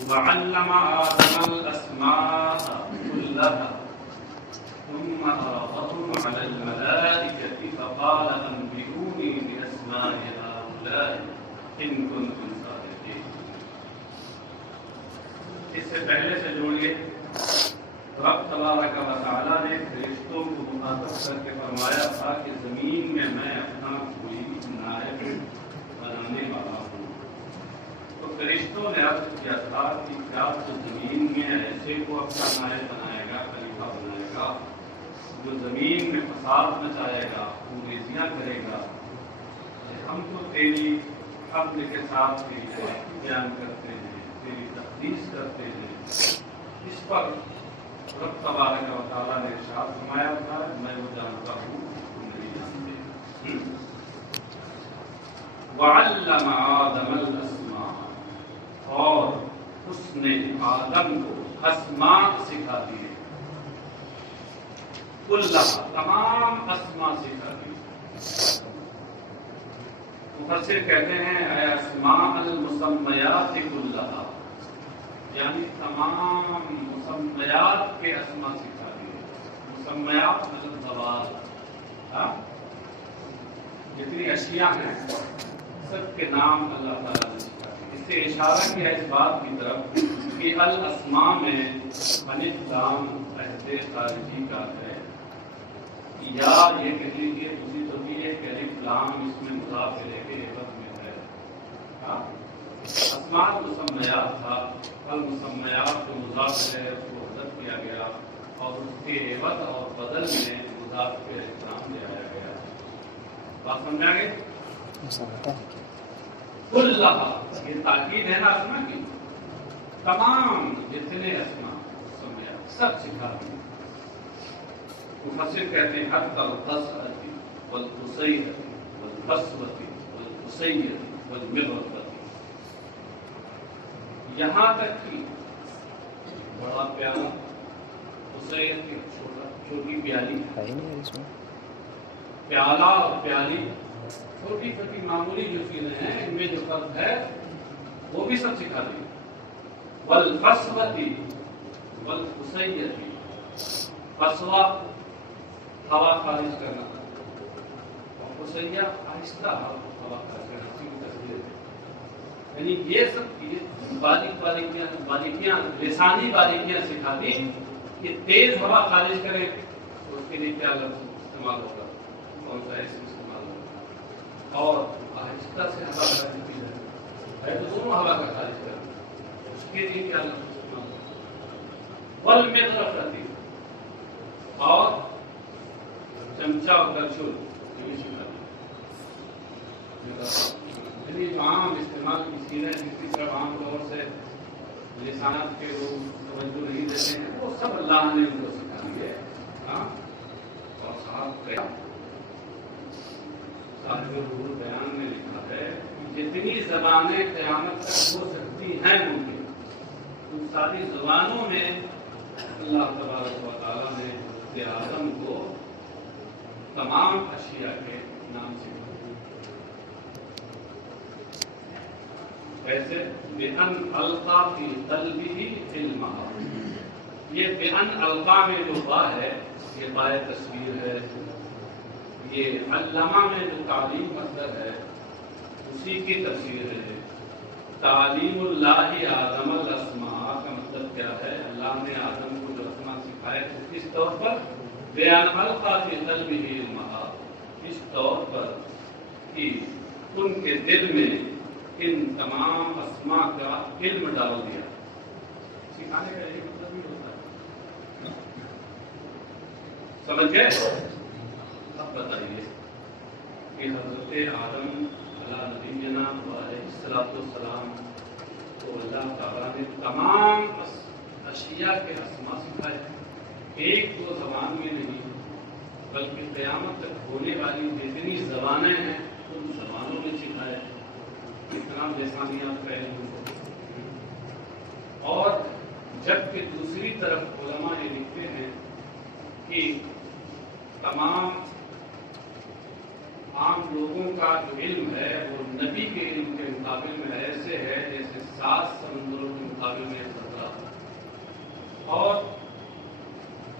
وعلم آدم الأسماء كلها ثم عرضهم على الملائكة فقال أنبئوني بأسماء هؤلاء إن كنتم صادقين. اس سے پہلے سے جوڑیے رب تبارک و تعالیٰ نے فرشتوں کو مخاطب کر کے فرمایا تھا کہ زمین میں میں اپنا کوئی نائب بنانے والا ہوں. تو فرشتوں نے عرض کیا تھا کہ کیا تو زمین میں ایسے کو اپنا نائب بنائے گا، خلیفہ بنائے گا جو زمین میں فساد مچائے گا، خونریزیاں کرے گا. ہم تو تیری عدل کے ساتھ بیان کرتے ہیں، تیری تقدیس کرتے ہیں. اس پر رب تبارک و تعالیٰ نے ارشاد فرمایا تھا میں وہ جانتا ہوں تم نہیں جانتے. وعلم آدم الاسماء، اور اس نے آدم کو اسماء سکھا دیے. کلھا، تمام اسماء سکھا دی. مفسر کہتے ہیں اے اسماء المسمیات کلھا، یعنی تمام مسمیات کے اسماء سکھا دیے. مسمیات مطلب زوال، جتنی اشیاء ہیں سب کے نام اللہ تعالیٰ نے سکھا دیے. اس سے اشارہ کیا اس بات کی طرف کہ الاسماء میں الف لام عہد خارجی کا ہے، یا یہ کہہ لیجیے دوسری تو بھی ہے کہ الف لام اس میں مضاف الیہ کے عوض میں ہے. اسماء مسمیات تھا، المسمیات کو مضاف الیہ اس کو حذف کیا گیا اور اس کے عوض اور بدل میں مضاف کے نام لے آیا گیا. بات سمجھا گے؟ کلھا، یہ تاکید ہے نا اسماء کی. تمام جتنے اسماء مسمیات سب سکھا دی. مفسر کہتے ہیں حتی القصعۃ والقصیۃ والقصوۃ والقصیۃ والمغرفۃ، یہاں تک کہ بڑا پیالہ، قصیۃ چھوٹی پیالی، پیالہ اور پیالی چھوٹی چھوٹی معمولی جو چیزیں ہیں ان میں جو فرق ہے وہ بھی سب سکھا دی. والقصوۃ والقصیۃ، قصوہ ہوا خارج کرنا اور قصیہ آہستہ ہوا خارج کرنا، اسی کی تصویر ہے. یعنی یہ سب چیز باریکیاں لسانی باریکیاں سکھا دی کہ تیز ہوا خارج کرے تو اس کے لیے کیا لفظ استعمال ہوگا، کون سا اسم استعمال ہوگا، اور آہستہ سے ہوا خارج کی جائے تو دونوں ہوا کا خارج کرے اس کے لیے کیا لفظ استعمال ہوگا. والمغرفۃ، اور چمچہ اور کرچھول یہ سکھا دی. یعنی جو عام استعمال کی چیزیں جس کی طرف عام طور سے لسانات کے لوگ توجہ نہیں دیتے ہیں وہ سب اللہ نے ان کو سکھا دی ہے. اور صاحب روح بیان میں لکھا ہے کہ جتنی زبانیں قیامت تک ہو سکتی ہیں ممکن، ان ساری زبانوں میں اللہ تبارک و تعالیٰ نے حضرت آدم کو تمام اشیاء کے نام سے ایسے بِأَنْ أَلْقَى فِي قَلْبِهِ عِلْمًا. یہ بِأَنْ أَلْقَى میں جو با ہے یہ بائے تصویر ہے. یہ علامہ میں جو تعلیم مصدر ہے اسی کی تفسیر ہے. تعلیم اللہ آدم الاسماء کا مطلب کیا ہے؟ اللہ نے آدم کو جو اسماء سکھائے اس طور پر بیان القا فی قلبہ علما، اس طور پر کہ ان کے دل میں ان تمام اسماء کا علم ڈال دیا. سکھانے کا یہی مطلب بھی ہوتا ہے. سمجھ گئے؟ اب بتائیے کہ حضرت آدم علیہ نبینا علیہ السلام کو اللہ تعالیٰ نے تمام اشیاء کے اسماء سکھائے. ایک دو زبان میں نہیں بلکہ قیامت تک ہونے والی جتنی زبانیں ہیں ان زبانوں میں سکھائے. اتنا لسانیات کا علم. اور جبکہ دوسری طرف علماء یہ لکھتے ہیں کہ تمام عام لوگوں کا جو علم ہے وہ نبی کے علم کے مقابل میں ایسے ہے جیسے 7 سمندروں کے مقابل میں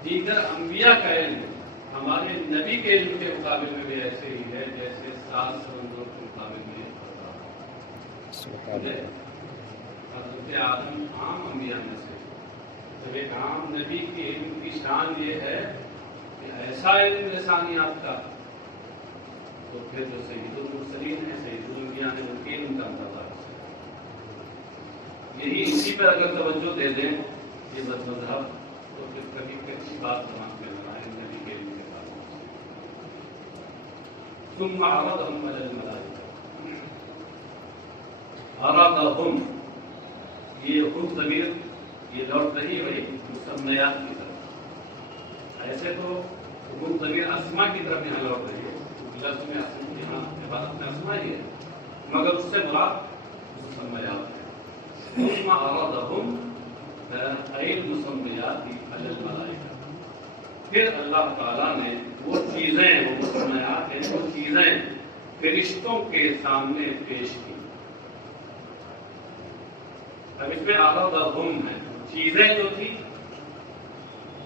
دیگر انبیاء کا علم ہمارے نبی کے علم کے مقابل میں بھی ایسے ہی ہے جیسے 7 سمندروں کے مقابل میں حضرت آدم عام انبیاء میں سے، جب ایک عام نبی کے علم کی شان یہ ہے کہ ایسا علم لسانیات کا، تو پھر جو سید المرسلین ہیں، سید الانبیاء نے ان کے علم کا اندازہ یہی اسی پر اگر توجہ دے دیں یہ مذہب، تو پھر کبھی کچھ بات دماغ میں لگائیں نبی کے علم کے بارے میں۔ ثم عرضهم على الملائکہ، عرضهم، یہ خود ضمیر یہ لوٹ رہی ہے مسمیات کی طرف، ایسے تو خود ضمیر اسما کی طرف یہاں لوٹ رہی ہے، لفظ میں یہاں عبادت میں اسما ہی ہے، مگر اس سے مراد مسمیات ہے۔ ثم عرضهم أي المسميات على الملائکہ، پھر اللہ تعالیٰ نے وہ چیزیں، وہ مسمیات ہیں، وہ چیزیں فرشتوں کے سامنے پیش کی۔ اب اس میں عرضهم ہے، چیزیں جو تھی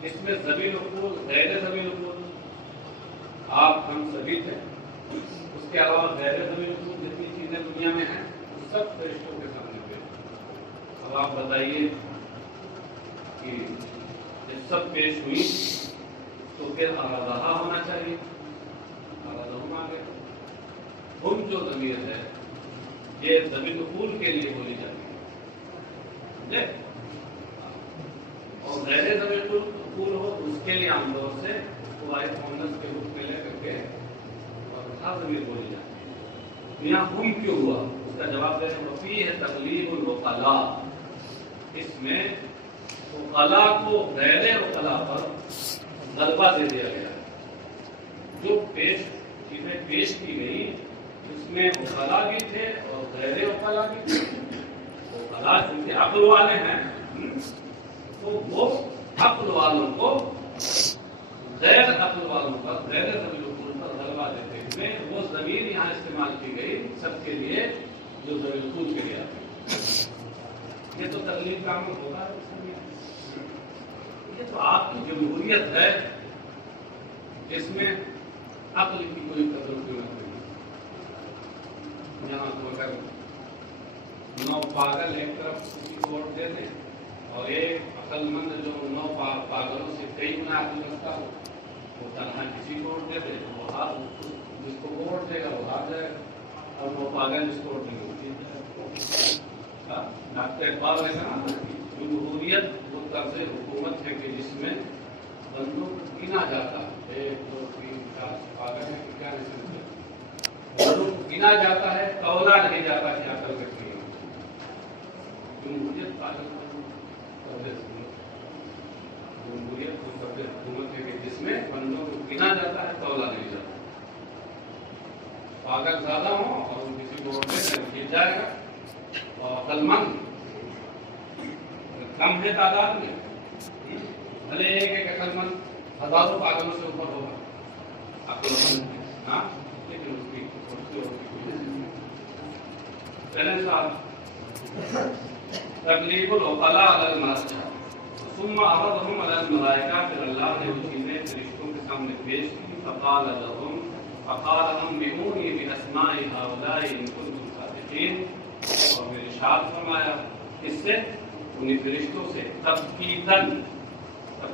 اس میں ضمیر القول غیر ضمیر القول، آپ ہم سبھی تھے، اس کے علاوہ غیر ضمیر القول جتنی چیزیں دنیا میں ہیں وہ سب فرشتوں کے سامنے۔ اب آپ بتائیے کہ جب سب پیش ہوئی تو پھر آرادہ ہونا چاہیے، آرادہ آگے ہم جو ضمیر ہے یہ ضمیر قول کے لیے بولی جاتی ہے، اور غیر ضمیر قول ہو اس کے لیے عام طور سے واحد مؤنث کے روپ میں لے کر کے اور ہر ضمیر بولی جاتی ہے۔ یہاں ہم کیوں ہوا اس کا جواب دیں، وفیہ تغلیب العقلاء، اس میں عقلاء کو غیر عقلاء پر غلبہ دے دیا گیا، جو چیزیں پیش کی گئی اس میں عقلاء بھی تھے اور غیر عقلاء بھی تھے۔ عقلاء جن کے عقل والے ہیں تو وہ عقل والوں کو غیر عقل والوں پر، غیر ضمیر القول پر غلبہ دیتے ہیں۔ وہ ضمیر یہاں استعمال کی گئی سب کے لیے جو ضمیر القول کے لیے آتے ہیں۔ یہ تو تکلیف کا عمل ہوگا، یہ تو آپ کی جمہوریت ہے جس میں عقل کی کوئی قدر قیمت نہیں۔ یہاں تو اگر 9 پاگل ایک طرف کسی کو ووٹ دے دیں اور ایک عقل مند جو 9 پاگلوں سے کئی گنا عقل رکھتا ہو وہ تنہا کسی کو ووٹ دے دے تو وہ ہار، جس کو ووٹ دے گا وہ ہار جائے گا، اور وہ پاگل جس کو ووٹ دے گا وہ جیت جائے گا۔ ڈاکٹر اقبال نے کہا جمہوریت وہ طرز حکومت ہے کہ جس میں بندوں کو گنا جاتا ہے، 1 2 3 4 پاگل ہے کہ کیا نہیں سمجھے، بندوں کو گنا جاتا ہے، تولا نہیں جاتا کہ عقل رکھتی ہے۔ جمہوریت پاگل جمہوریت وہ طرز حکومت ہے کہ جس میں بندوں کو گنا جاتا ہے، تولا نہیں جاتا۔ پاگل زیادہ ہوں اور کسی کو ووٹ دے جیت جائے گا، اور عقل مند کم ہے تعداد میں، بھلے ایک عقل مند ہزاروں پاگلوں سے اوپر ہوگا عقل مند، ہاں لیکن اس کی چلیں صاحب تغلیب العقلاء علی الملائکہ، ثم عرضهم علی الملائکہ، پھر اللہ نے وہ چیزیں فرشتوں کے سامنے پیش کی، فقال انبئونی باسماء هؤلاء ان کنتم صادقین، اور میں ارشاد فرمایا اس سے انہیں فرشتوں سے تبکیتاً کا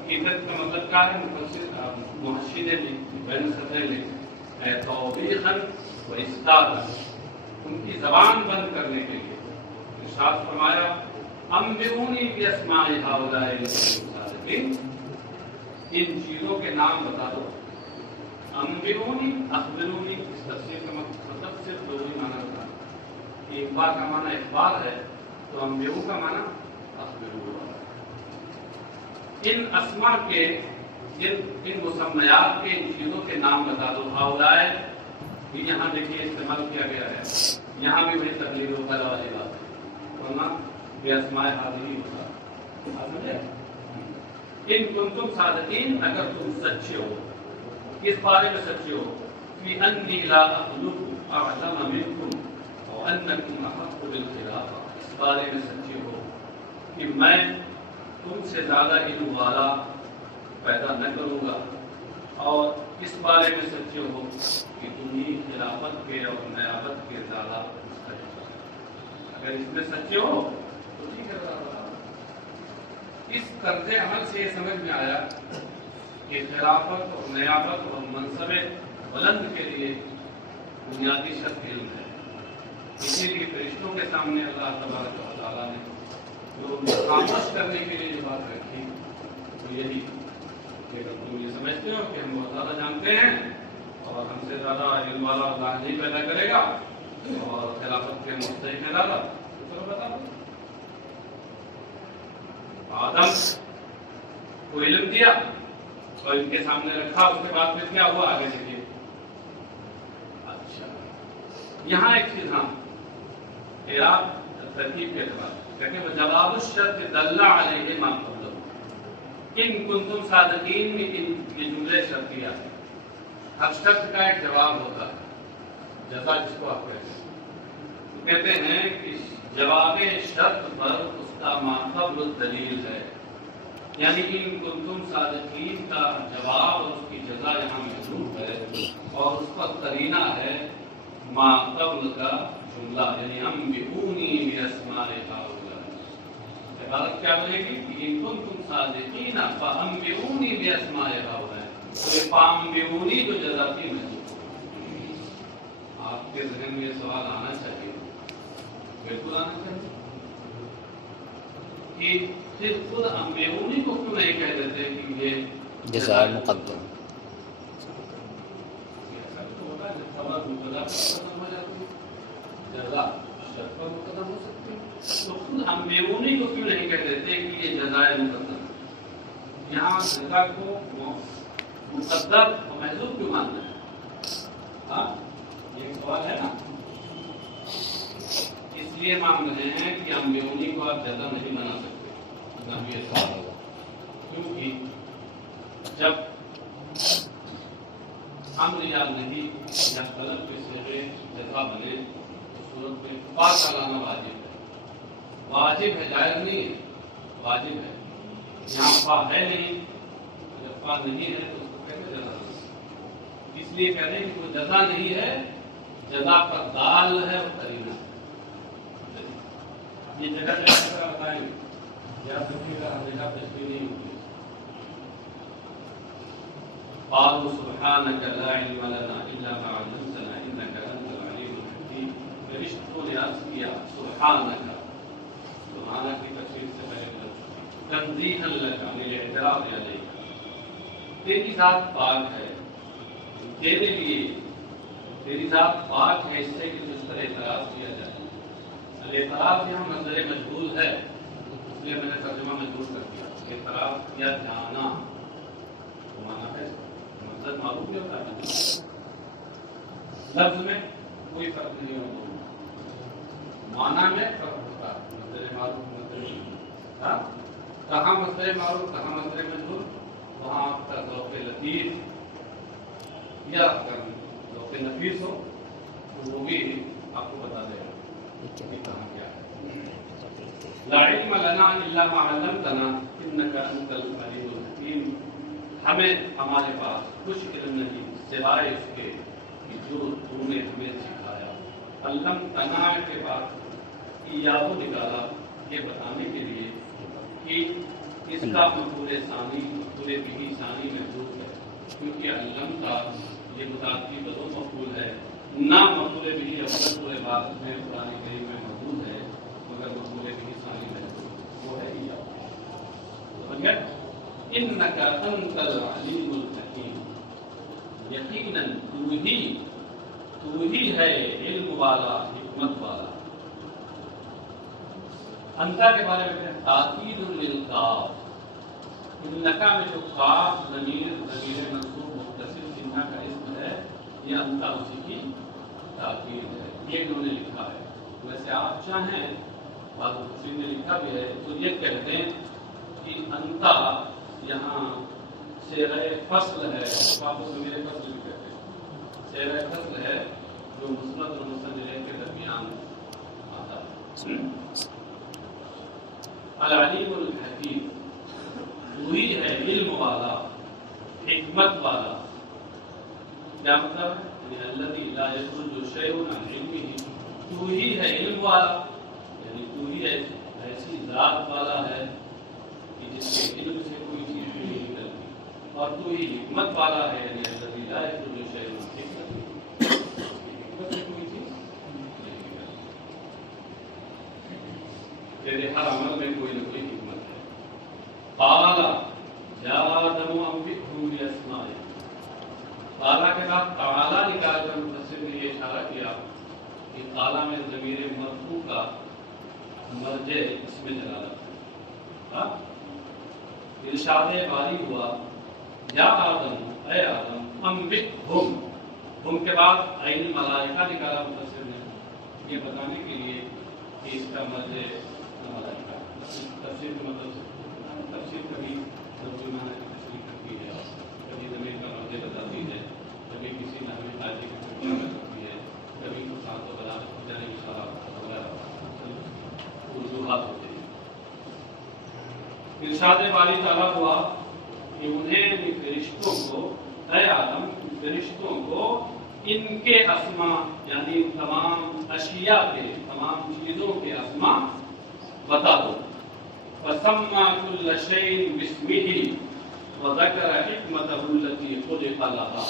مطلب کیا ہے، محشد بین صدر توبیخاً و اصداقاً، ان کی زبان بند کرنے کے لیے ارشاد فرمایا انبئونی باسماء هؤلاء ان کنتم صادقین، ان چیزوں کے نام بتا دو۔ انبئونی اخبرونی اس تفسیر کا مطلب صرف لغوی معنی بتا دو، اخبار کا معنی اخبار ہے تو انبئو کا معنی اخبرو۔ ان اسما کے ان مسمیات کے ان چیزوں کے نام بتا دو۔ ہؤلاء بھی یہاں دیکھیے استعمال کیا گیا ہے، یہاں بھی وہی تقلید و قلا والی بات ہے، ورنہ بے اسماء حاضری ہوتا۔ ان کنتم صادقین، اگر تم سچے ہو، کس بارے میں سچے ہو؟ فی انی لا اخلق اعلم منکم وانکم احق بالخلافہ، اس بارے میں سچے ہو کہ میں تم سے زیادہ علم والا پیدا نہ کروں گا، اور اس بارے میں سچے ہو کہ تم ہی خلافت کے اور نیابت کے زیادہ مستحق ہو۔ اگر اس میں سچے ہو تو ٹھیک ہے۔ اس طرز عمل سے یہ سمجھ میں آیا کہ خلافت اور نیابت اور منصب بلند کے لیے بنیادی شرط علم ہے۔ اسی لیے فرشتوں کے سامنے اللہ تبارک و تعالیٰ نے جو خاموش کرنے کے لیے جو بات رکھی وہ یہی کہ اگر تم یہ سمجھتے ہو کہ ہم بہت زیادہ جانتے ہیں اور ہم سے زیادہ علم والا اللہ نہیں پیدا کرے گا اور خلافت کے مستحق ہے زیادہ، تو چلو بتا دو۔ آدم کو علم دیا اور ان کے سامنے رکھا، اس کے بعد پھر کیا ہوا آگے دیکھیے۔ اچھا، یہاں ایک چیز، ہاں اعراب ترکیب کے اعتبار کہتے ہیں جواب الشرط دل علیہ ما قبلہ، ان کنتم صادقین میں ان یہ جملے شرطیہ ہیں۔ ہر شرط کا ایک جواب ہوتا ہے، جزا جس کو آپ کہتے ہیں، کہتے ہیں کہ جواب شرط پر اس کا ما قبل دلیل ہے، یعنی ان کنتم صادقین کا جواب اور اس کی جزا یہاں محذوف ہے، اور اس پر قرینہ ہے ما قبل کا جملہ، یعنی انبئونی باسماء ہؤلاء۔ عبارت کیا بنے گی کہ ان کنتم صادقین فانبئونی باسماء ہؤلاء، تو یہ فانبئونی جو جزا کی محذوف ہے۔ آپ کے ذہن میں یہ سوال آنا چاہیے، بالکل آنا چاہیے کہ پھر خود انبئونی کو کیوں نہیں کہہ دیتے کہ یہ جزائے مقدم؟ تو خود انبئونی کو کیوں نہیں کہہ دیتے کہ یہ جزائے مقدم؟ یہاں جزا کو مقدر اور محذوف کیوں ماننا ہے؟ ہاں یہ سوال ہے نا، اس لیے مان رہے ہیں کہ انبئونی کو آپ جزا نہیں بنا سکتے، کیونکہ جب امر یا نہیں یا طلب کے صیغے جزا بنے تو صورت میں فا کا لانا واجب ہے، واجب ہے، جائز نہیں ہے، واجب ہے۔ یہاں فا ہے نہیں، جب فا نہیں ہے تو اس کو کہتے جزا نہیں، اس لیے کہتے ہیں کہ وہ جزا نہیں ہے، جزا پر دال ہے اور قرینہ ہے۔ یہ جگہ جگہ بتائیں گے یا جگہ تشریح نہیں ہوتی۔ قالوا سبحانك لا علم لنا الا ما علمتنا انك انت العليم الحكيم۔ فرشتوں نے عرض کیا سبحانك، سبحانہ کی تفسیر سے پہلے تنزیہا لک عن الاعتراض علیک، تیری ذات پاک ہے، تیرے لیے تیری ذات پاک ہے اس سے کہ جس پر اعتراض کیا جائے۔ الاعتراض یہاں مصدر مجہول ہے، اس لیے میں نے ترجمہ مجہول کر دیا۔ اعتراض یا جانا مانا ہے، مقصد معروف نہیں ہوتا ہے، لفظ میں کوئی فرق نہیں ہوتا، مانا میں فرق ہوتا ہے، مصدر معروف مصدر مجہول۔ ہاں کہاں مصدر معروف کہاں مصدر مجہول، وہاں آپ کا ذوق لطیف یا اگر ذوق نفیس ہو تو وہ بھی آپ کو بتا دے گا کہ کہاں کیا ہے۔ لا علم لنا الا ما علمتنا انك انت العليم الحكيم، ہمیں ہمارے پاس کچھ علم نہیں سوائے اس کے کہ جو تم نے ہمیں سکھایا۔ علم تنا کے بعد ایاہو نکالا یہ بتانے کے لیے کہ اس کا مفعول ثانی مفعول بہ ثانی محذوف ہے، کیونکہ علم کا یہ متعدی بدو مفعول ہے، نہ مفعول بہ اول پورے بات میں قرآن کریم میں موجود ہے، مگر مفعول بہ ثانی محذوف وہ ہے ایاہو۔ سمجھ گئے؟ انک انت العلیم الحکیم، یقیناً تو ہی ہے علم والا حکمت والا۔ انتا کے بارے میں تاکید للکاف، انکا میں جو کاف ضمیر منصوب متصل انہا کا اسم ہے، یہ انتا اسی کی تاکید ہے، یہ انہوں نے لکھا ہے۔ ویسے آپ چاہیں بعض مفسرین نے لکھا بھی ہے تو یہ کہتے ہیں کہ انتا یہاں صیغہ فصل ہے، آپ اس میں فصل بھی کہتے ہیں، صیغہ فصل ہے جو مسند اور مسند کے درمیان آتا ہے۔ العلیم الحکیم، وہی ہے علم والا حکمت والا. کیا مطلب ہے؟ الذی لا یخرج شیء عن علمہ، تو ہی ہے علم والا، یعنی تو ہی ایسی ذات والا ہے کہ جس کے علم سے کوئی چیز نہیں نکلتی، اور تو ہی حکمت والا ہے، یعنی الذی لا یخرج شیء عن حکمتہ، حکمت سے کوئی چیز نہیں نکلتی. تیرے ہر عمل میں کوئی نہ کوئی حکمت ہے. قال یا آدم انبئہم باسمائہم، قالا کے بعد تعالی نکال کر مفسر نے یہ اشارہ کیا کہ قالا میں ضمیر مرفوع کا مرجع اس میں دلالت ہے. ارشاد باری ہوا یا آدم، اے آدم، انبئہم، ہم کے بعد عین الملائکہ نکالا مفسر نے یہ بتانے کے لیے کہ اس کا مرجع ملائکہ. تفسیر کے مطلب تفسیر کبھی ترجمہ نے تشریح کرتی ہے، کبھی ضمیر کا مرجع بتاتی ہے، کبھی کسی نحوی قاعدے کی ترجمہ کرتی ہے، کبھی فصاحت و بلاغت کو جانے اشارہ وغیرہ وجوہات ہوتے ہیں. ارشاد باری تعالیٰ ہوا کہ انہیں فرشتوں کو، اے آدم، فرشتوں کو ان کے اسماء یعنی تمام اشیاء کے، تمام چیزوں کے اسماء بتا دو. فسمى كل شيء باسمه وذكر حکمته التي خلق لها.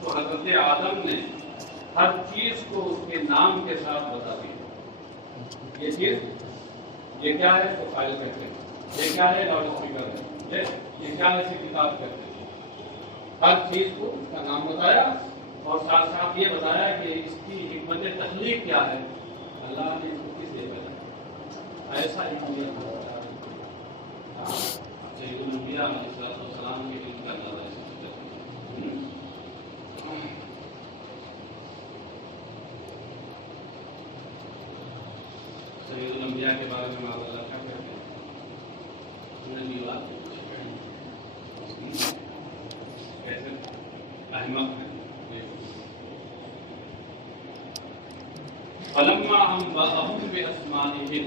تو حضرت آدم نے ہر چیز کو اس کے نام کے ساتھ بتا دیا. یہ چیز، یہ کیا ہے تو فائل کہتے ہیں، یہ کیا ہے لاؤڈ اسپیکر ہے، یہ کیا ہے اسے کتاب کہتے ہیں. ہر چیز کو اس کا نام بتایا اور ساتھ ساتھ یہ بتایا کہ اس کی حکمت تخلیق کیا ہے، اللہ نے اس کو کس لیے بنایا. ایسا ہی سید الانبیاء علیہ السلام کے دل کا اندازہ ہے. سید الانبیاء کے بارے میں آپ اللہ کیا کہتے ہیں؟ نبی بات کیسے احمق ہیں. فلما انبأهم بأسمائهم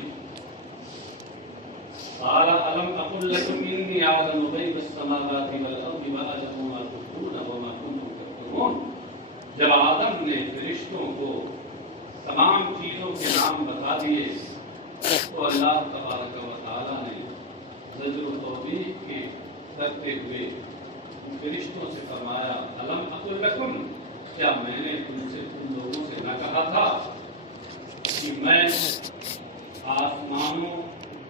قال ألم أقل لكم إني أعلم غيب السماوات والأرض وأعلم ما تخفون وما كنتم تكتمون. جب آدم نے فرشتوں کو تمام چیزوں کے نام بتا دیے تو اللہ تبارک و تعالیٰ نے زجر و توبیخ کے کرتے ہوئے فرشتوں سے فرمایا ألم أقل لكم، کیا میں نے تم لوگوں سے نہ کہا تھا کہ میں آسمانوں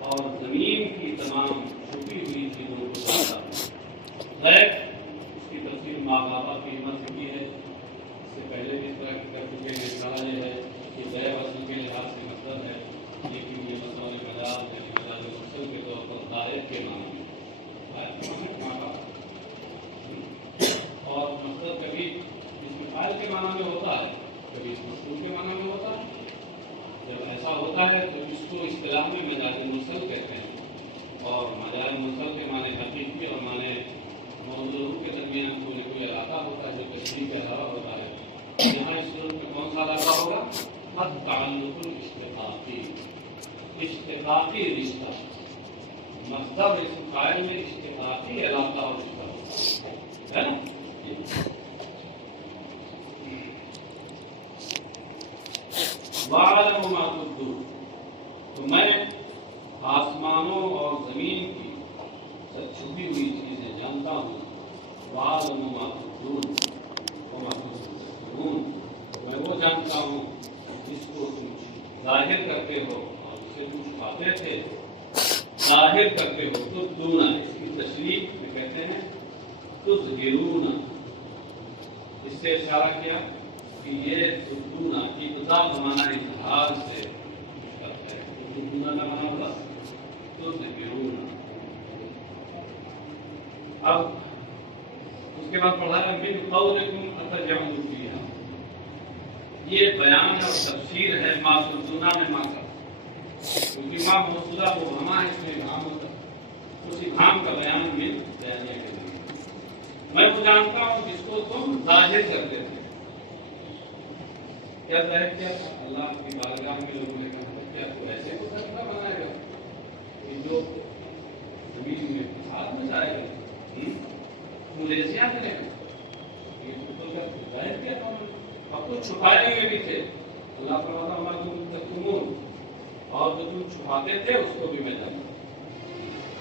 اور زمین کی تمام چھپی ہوئی چیزوں کو جانتا ہوں. غیب اس کی تفسیر ماں بابا کی ہمت سے کی ہے، اس سے پہلے بھی اس طرح کی کر چکے ہیں. اشارہ یہ ہے کہ غیب اصل کے لحاظ سے مطلب ہے، لیکن یہ مسئلہ مجاز یعنی مجاز مفصل کے طور پر غائب کے معنی میں ماں باپ، اور مطلب کبھی اس میں فاعل کے معنی میں ہوتا ہے، کبھی اس مفعول کے معنی میں ہوتا ہے. جب ایسا ہوتا ہے تو اس کو اصطلاح میں مجاز مرسل کہتے ہیں، اور مجاز مرسل کے معنی حقیقی اور معنی موضوع کے درمیان کوئی علاقہ ہوتا ہے جو تشریح کا علاقہ ہوتا ہے. یہاں اس صورت میں کون سا علاقہ ہوگا؟ التعلق الاشتقاقی، اشتقاقی رشتہ. مطلب اس فاعل میں اشتقاقی علاقہ اور رشتہ ہے نا. وَأَعْلَمُ مَا تُبْدُونَ، تو میں آسمانوں اور زمین کی سب چھپی ہوئی چیزیں جانتا ہوں. وَأَعْلَمُ مَا تُبْدُونَ وَمَا كُنتُمْ تَكْتُمُونَ، میں وہ جانتا ہوں جس کو تم ظاہر کرتے ہو اور جسے تم چھپاتے تھے. ظاہر کرتے ہو، تبدون، اس کی تشریح میں کہتے ہیں تظہرون. اس سے اشارہ کیا کہ یہ تبدون ابتدا بمانا اظہار سے مشتق ہے. تبدون کا معنی ہوگا تظہرون. اب اس کے بعد پڑھا ہے من قولکم اتجعلون فیہا. یہ بیان اور تفسیر ہے ما تبدون میں ما کا، کیونکہ ماں موصولہ وہ ہما ہے، اس میں ابہام ہوتا ہے. اس ابہام کا بیان میں بیانیہ کے ذریعے میں وہ جانتا ہوں جس کو تم ظاہر کرتے تھے. کیا ظاہر کیا تھا؟ اللہ کی بارگاہ میں لوگوں نے کہا کیا تو ایسے کو سرکہ بنائے گا کہ جو زمین میں فساد مچائے گا؟ مجھے اور جو تم چھپاتے تھے اس کو بھی میں جانتا ہوں۔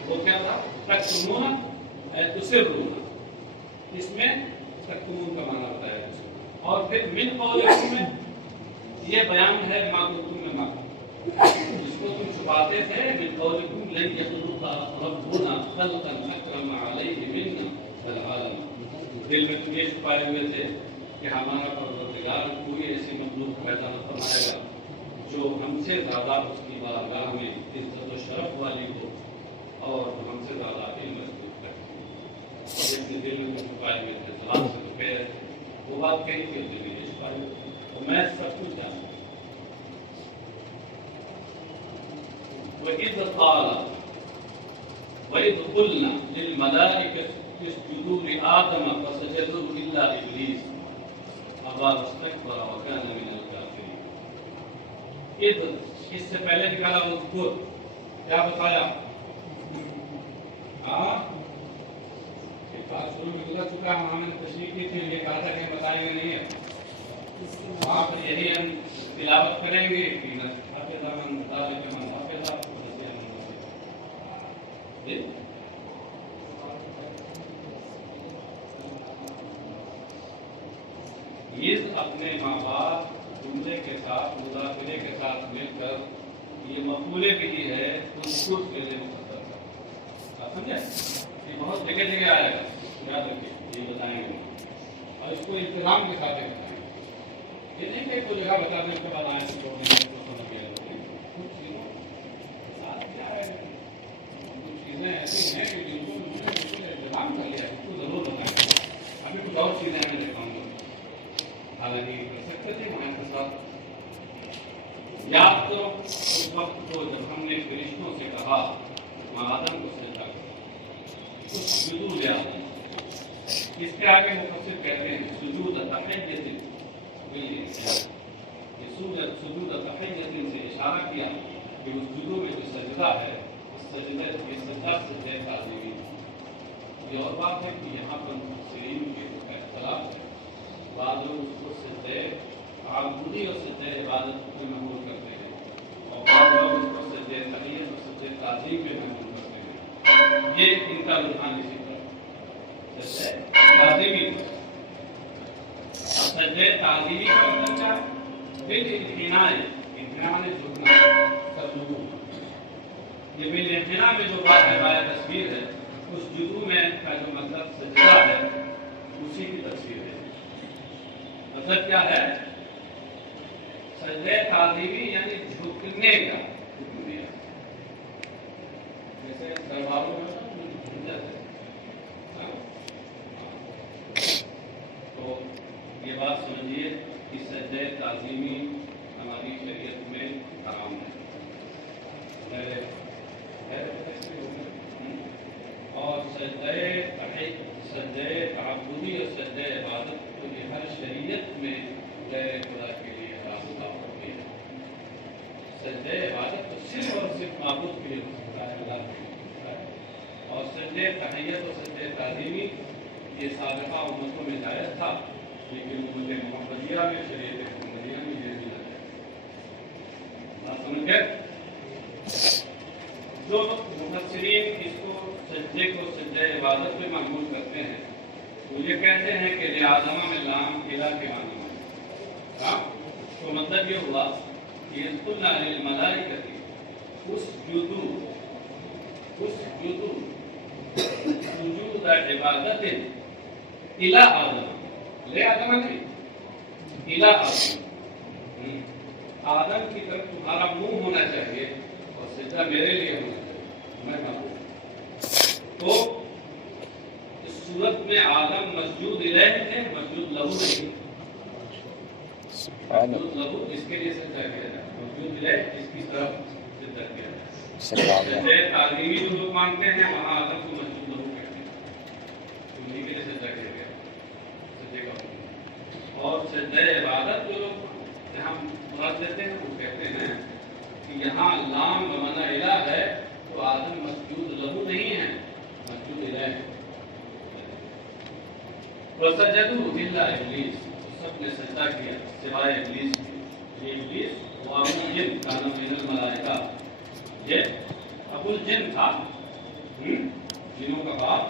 وہ کیا تھا؟ تکتمون تسرون، اس میں تکتمون کا معنی بتایا ہے۔ اور پھر من قولکم میں یہ بیان ہے ما کنتم میں ما، جس کو تم چھپاتے تھے، من قولکم لن یخلق ربنا خلقا اکرم علیہ منا العالم، دل میں تم یہ چھپائے ہوئے تھے کہ ہمارا پروردگار کوئی ایسی مخلوق پیدا نہ فرمائے گا جو ہم سے زیادہ اس کی بارگاہ میں عزت و شرف والی ہو اور ہم سے زیادہ علم مضبوط کرے۔ جتنے دل میں چھپائے ہوئے تھے، زبان سے تو کہہ رہے تھے، وہ بات کہیں کہ دل میں چھپائے ہوئے تھے، اور میں سب کچھ جانتا ہوں۔ وَإِذْ قَالَ وَإِذْ قُلْنَا لِلْمَلَائِكَةِ اسْجُدُوا لِآدَمَ فَسَجَدُوا إِلَّا إِبْلِيسَ أَبَى وَاسْتَكْبَرَ وَكَانَ مِنَ الْكَافِرِينَ۔ اس سے پہلے نکالا مذکور، کیا بتایا؟ بات شروع میں گزر چکا ہے، ہم نے تشریح کی تھی، یہ کہا تھا کہ بتائیں گے نہیں ہے، وہاں پر یہی ہم تلاوت کریں گے کہ یہ اپنے ماں باپ جملے کے ساتھ مذاکرے کے ساتھ مل کر یہ مقولے بھی ہی ہے خود کے لیے مقدر ہے۔ آپ سمجھے؟ یہ بہت جگہ جگہ آئے گا، یاد رکھیے، یہ بتائیں گے اور اس کو انتظام کے ساتھ بتائیں گے۔ یہ نہیں کہ کوئی جگہ بتا دیں اس کے بعد آئیں تو سمجھ گیا، کچھ چیزوں ساتھ کیا ہے، کچھ چیزیں ایسی ہیں کہ جن کو انتظام کر لیا، اس کو ضرور بتائیں گے۔ ابھی کچھ اور چیزیں میں دکھاؤں گا، حالانکہ کر سکتے تھے وہاں کے ساتھ۔ یاد کرو اس وقت کو جب ہم نے فرشتوں سے کہا آدم کو سجدہ کرو، اسجدوا لآدم، اس کے آگے مفسر کہتے ہیں سجود تحیۃ بالانسان، یہ سجود تحیۃ سے اشارہ کیا کہ اس سجود میں جو سجدہ ہے، اس سجدہ سجدہ تعظیمی۔ یہ اور بات ہے کہ یہاں پر مفسرین کے اختلاف ہے، بعض لوگ اس کو سجدہ تعبدی اور سجدہ عبادت میں محمول کرتے ہیں، اور بعض لوگ اس کو سجدہ تحیۃ اور سجدہ تعظیم میں محمول کرتے ہیں۔ یہ ان کا رجحان اسی طرح سجدہ تعظیمی، سجدہ تعظیمی کا مطلب کیا ہے؟ بالانحناء، انحناء نے جھکنا، سجدہ، یہ بالانحناء میں جو بات ہے تصویر ہے، اس جدو میں کا جو مطلب سجدہ ہے اسی کی تفسیر ہے۔ مطلب کیا ہے؟ سجدہ تعظیمی یعنی جھکنے کا حکم دیا، جیسے درباروں میں جھک جاتے ہیں۔ تو یہ بات سمجھیے کہ سجدہ تعظیمی ہماری شریعت میں حرام ہے، اور سجدہ تعبدی اور سجدہ عبادت کو یہ ہر شریعت میں غیر خدا کے لیے حرام ہوتی ہے۔ سجدہ عبادت تو صرف اور صرف معبود کے لیے ہو سکتا ہے، اللہ کے لیے ہو سکتا ہے، اور سجدہ تحیت اور سجدہ تعظیمی یہ سابقہ امتوں میں جائز تھا، لیکن امت محمدیہ میں، شریعت محمدیہ میں یہ بھی ناجائز ہے۔ بات سمجھ گئے؟ جو مفسرین اس کو سجدے کو سجدہ عبادت میں معمول کرتے ہیں، وہ یہ کہتے ہیں کہ لآدم میں لام الہ کے معنی میں، تو مطلب یہ ہوا کہ قلنا للملائکۃ اسجدوا سجود عبادت الی آدم، لے آدم نہیں، الی آدم، آدم کی طرف تمہارا منہ ہونا چاہیے اور سجدہ میرے لیے ہونا چاہیے، میں معبود۔ تو اس صورت میں آدم مسجود الیہ تھے، مسجود لہو نہیں، مسجود لہو جس کے لیے سجدہ کیا جائے، مسجود الیہ جس کی طرف سجدہ کیا جائے۔ سجدہ تعظیمی جو لوگ مانتے ہیں وہاں آدم کو مسجود لہو کہتے ہیں، انہیں کے لیے سجدہ کیا گیا، سجدے کا حکم۔ اور سجدہ عبادت جو لوگ یہاں مراد دیتے ہیں وہ کہتے ہیں کہ یہاں لام بمعنی الہ ہے، تو آدم مسجود لہو نہیں ہے، مسجود الہ ہے۔ وسجدوا الا ابلیس، سب نے سجدہ کیا سوائے ابلیس کے، یہ ابلیس وہ عمین کان من الملائکہ، ابو الجن تھا، جنوں کا باپ،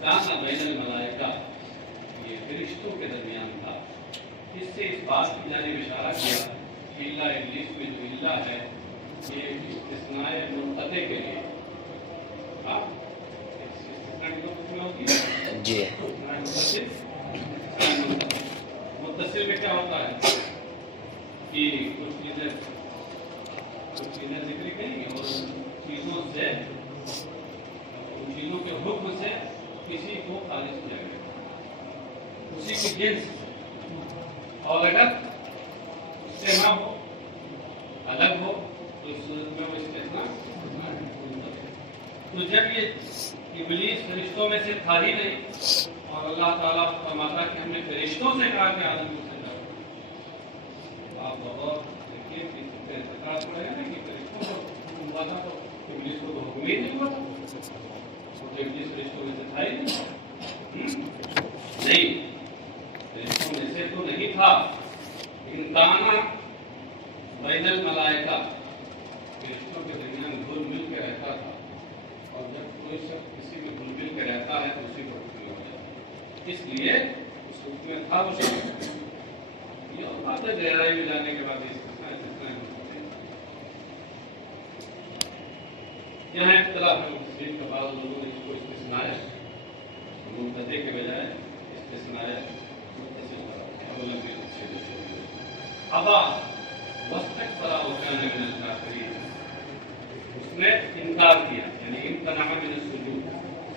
کان بین الملائکہ، یہ فرشتوں کے درمیان تھا۔ اس سے اس بات کی جانب اشارہ کیا کہ اللہ ابلیس میں جو اللہ ہے یہ استثناء منقطع کے لیے، جی متصل میں کیا ہوتا ہے کہ کچھ چیزیں ذکر کریں گے اور چیزوں سے، ان چیزوں کے حکم سے کسی کو خالص ہو جائے گا، اسی کی جنس، اور اگر اس سے نہ ہو، الگ ہو، تو اس صورت میں وہ استثناء۔ تو جب یہ ابلیس فرشتوں میں سے تھا ہی نہیں، اور اللہ تعالیٰ فرماتا کہ ہم نے فرشتوں سے کہا کہ آدم سے جاؤ، آپ بہت دیکھیے کہ اعتراض پڑے گا نا کہ فرشتوں کو ہوا تھا تو ابلیس کو تو حکم ہی نہیں ہوا تھا، تو ابلیس فرشتوں میں سے تھا ہی نہیں، فرشتوں میں سے تو نہیں تھا، لیکن کانا بین الملائکہ، فرشتوں کے درمیان گھل مل کے رہتا تھا، اور جب کوئی شخص کسی میں گھل مل کے رہتا ہے تو اسی کو حکم ہو جاتا ہے، اس لیے اس حکم میں تھا وہ شخص۔ یہ اور بات ہے، گہرائی میں جانے کے بعد یہاں اختلاف ہے مفسرین کا، بعض لوگوں نے اس کو استثناء منقطع کے بجائے استثناء متصل قرار دیا۔ ابا واستكبر وكان من الكافرين، اس نے انکار کیا، یعنی امتنع من السجود،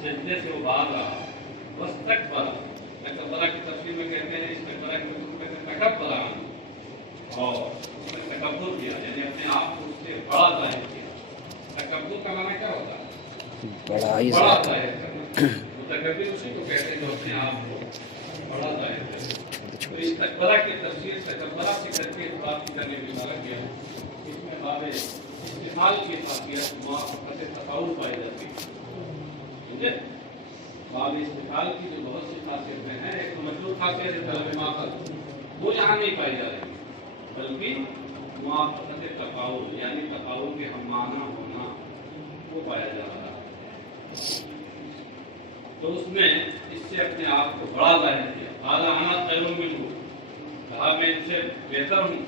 سجدے سے وہ باز رہا۔ واستكبر، تکبر کی تفسیر میں کہتے ہیں، استكبر کی مطلب کہتے ہیں تکبر عنہ، اور اس نے تکبر کیا، یعنی اپنے آپ کو اس سے بڑا ظاہر کیا۔ تکبر کا معنی کیا ہوتا ہے؟ بڑا ظاہر کرنا۔ متکبر اسی کو کہتے ہیں جو اپنے آپ کو بڑا ظاہر کرے۔ تو اس تکبرہ کی تفسیر تکبرہ سے کر کے اس بات کی کرنے کی اشارہ کیا، اس میں باب استعمال کی خاصیت موافقت تفاعل پائی جاتی ہے، سمجھے؟ باب استعمال کی جو بہت سی خاصیتیں ہیں، ایک مطلوب خاصیت ہے طلب ماخذ، وہ یہاں نہیں پائی جا رہی، بلکہ موافقت تفاعل، یعنی تفاعل کے ہم معنی ہونا، وہ پایا جا رہا ہے۔ تو اس نے اس سے اپنے آپ کو بڑا ظاہر کیا، اعلیٰ انا خیر منہ، کہا میں ان سے بہتر ہوں،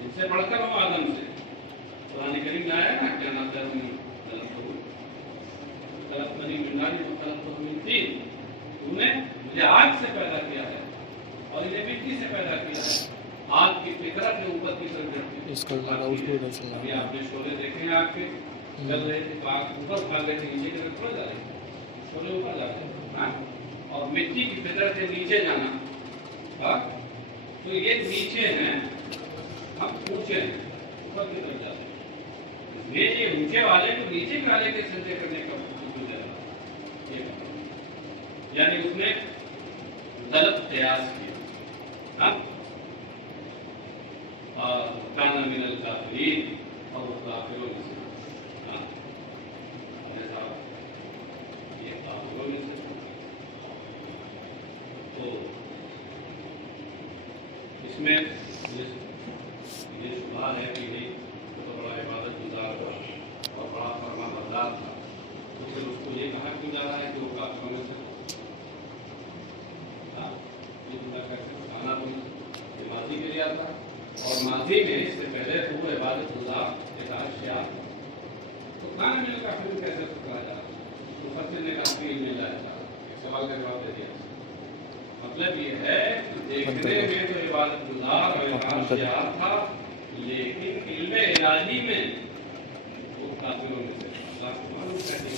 ان سے بڑھ کر ہوں آدم سے۔ قرآن کریم میں آیا نا کہ انا خیر منہ خلقتنی من نار وخلقتہ من طین، تو نے مجھے آگ سے پیدا کیا ہے اور انہیں مٹی سے پیدا کیا ہے۔ آگ کی فطرت ہے اوپر کی طرف جاتی ہے، ابھی آپ نے شعلے دیکھے ہیں آگ کے چل رہے تھے، تو آگ اوپر بھاگ رہے تھے، نیچے کی طرف تھوڑا جا رہے تھے، شعلے اوپر جاتے ہیں، اور مٹی کی فطرت ہے نیچے جانا، تو یہ نیچے ہیں، ہم اونچے ہیں، اوپر کی طرف جاتے ہیں، یہ اونچے والے کو نیچے والے کے سجدے کرنے کا حکم دے رہا ہے، یعنی اس نے غلط قیاس کیا، اور کانا من الکافرین، اور وہ کافروں میں سے، یہ کافروں میں سے۔ تو اس میں یہ شبہ ہے کہ نہیں، وہ تو بڑا عبادت گزار تھا اور بڑا فرما بردار تھا، تو پھر اس کو یہ کہا کیوں جا رہا ہے کہ وہ کافروں میں سے کھانا تو یہ ماضی کے لیے آتا، اور ماضی میں اس سے پہلے تو وہ عبادت گزار اشیاء، تو کھانا مل کا پھر کیسے کہا جا رہا ہے؟ مفسر نے کہا کہ مل جائے گا، ایک سوال کا جواب دے دیا۔ مطلب یہ ہے کہ دیکھنے میں تو عبادت گزار اور اشیاء تھا، لیکن علم الہی میں وہ کافروں میں سے، اللہ کو معلوم ہے کہ